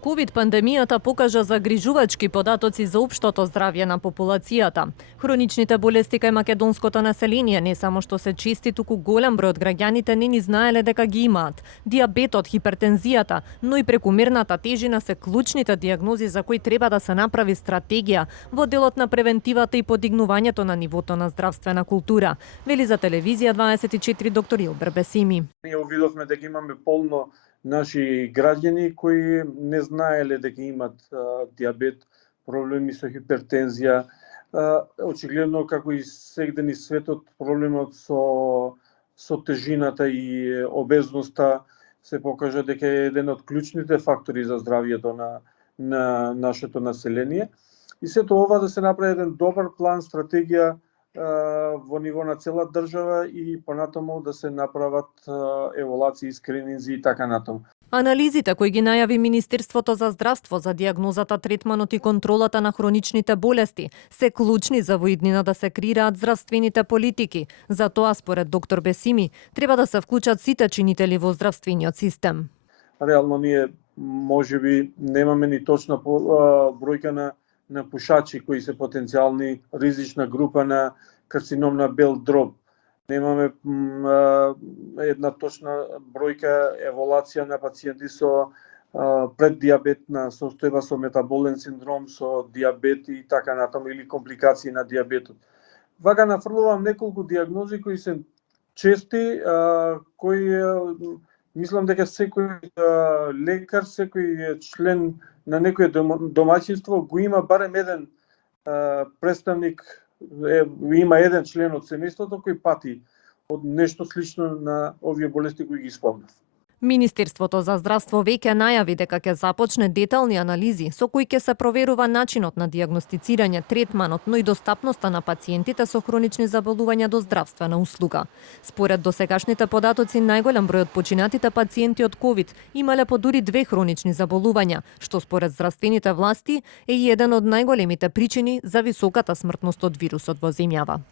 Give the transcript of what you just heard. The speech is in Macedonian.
Ковид пандемијата покажа загрижувачки податоци за општото здравје на популацијата. Хроничните болести кај македонското население не само што се чести, туку голем број од граѓаните не ни знаеле дека ги имаат. Диабетот, хипертензијата, но и прекумерната тежина се клучните дијагнози за кои треба да се направи стратегија во делот на превентивата и подигнувањето на нивото на здравствена култура, вели за телевизија 24 доктор Илбер Бесими. Ние увидовме дека имаме полно наши граѓани кои не знаеле дека имат диабет, проблеми со хипертензија, очигледно како и сегдени светот проблемот со тежината и обезноста се покажа дека е еден од клучните фактори за здравјето на нашето население. И сето ова да се направи еден добар план, стратегија во ниво на цела држава и понатаму да се направат еволуции, скрининзи и така натаму. Анализите кои ги најави Министерството за здравство за дијагнозата, третманот и контролата на хроничните болести се клучни за во иднина да се креираат здравствените политики. Затоа, според доктор Бесими, треба да се вклучат сите чинители во здравствениот систем. Реално ние можеби немаме ни точна бројка на пушачи кои се потенцијални ризична група на карцином на бел дроб. Немаме една точна бројка еволуција на пациенти со преддиабетна состојба, со метаболен синдром, со диабет и така натаму или компликации на диабетот. Вака нафрлувам неколку дијагнози кои се чести, кои мислам дека секој лекар, секој член на некое домаќинство го има барем еден представник, има еден член од семејството кој пати од нешто слично на овие болести кои ги спомнав. Министерството за здравство веќе најави дека ќе започне детални анализи со кои ќе се проверува начинот на дијагностицирање, третманот, но и достапноста на пациентите со хронични заболувања до здравствена услуга. Според досегашните податоци, најголем број од починатите пациенти од ковид имале по дури 2 хронични заболувања, што според здравствените власти е и еден од најголемите причини за високата смртност од вирусот во земјава.